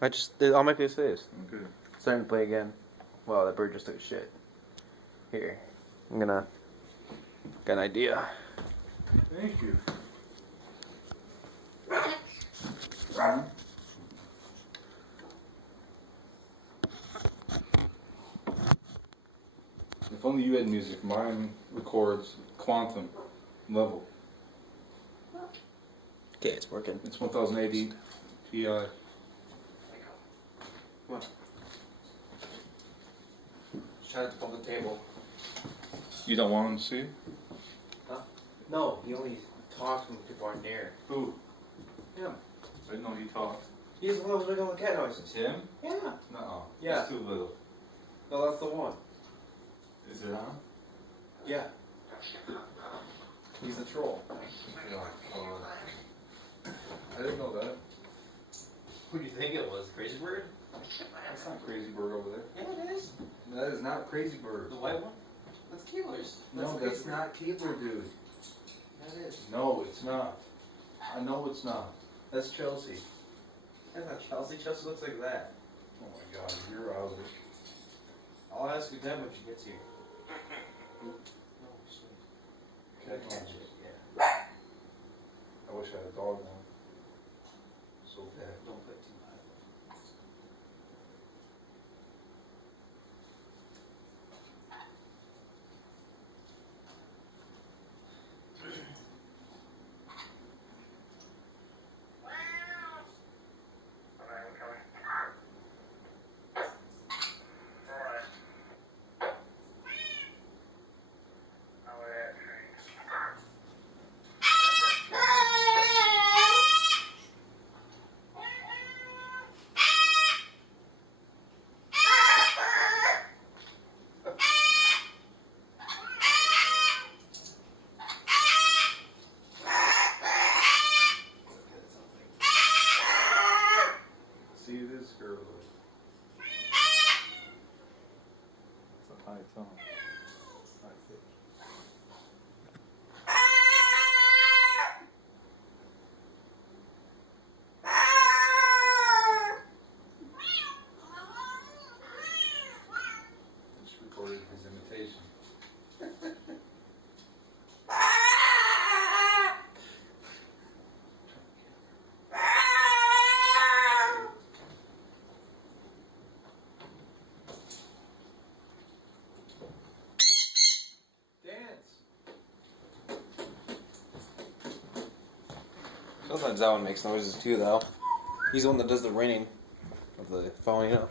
I'll make this face. Okay. Starting to play again. Wow, that bird just took a shit. Here. I'm gonna... Got an idea. Thank you. If only you had music. Mine records quantum level. Okay, it's working. It's 1080 Ti. What? Just trying to pump the table. You don't want him to see? Huh? No, he only talks when people aren't near. Who? Him. I didn't know he talked. He's the one who's making all the cat noises. Him? Yeah. No. Yeah. He's too little. No, that's the one. Is it on? Yeah. He's a troll. Yeah. I didn't know that. Who do you think it was? Crazy Bird? That's not Crazy Bird over there. Yeah, it is. That is not Crazy Bird. The white one? That's Keebler's. No, that's not Keebler, dude. That is. No, it's not. I know it's not. That's Chelsea. That's not Chelsea. Chelsea looks like that. Oh my god, you're out of it. I'll ask you then when she gets here. No, just Okay, catch it. Yeah. I wish I had a dog now. So bad. Don't put too high. See, it is girl. It's a high tone. High pitch. I just recorded his imitation. Sometimes that one makes noises too, though. He's the one that does the ringing of the phone, you know.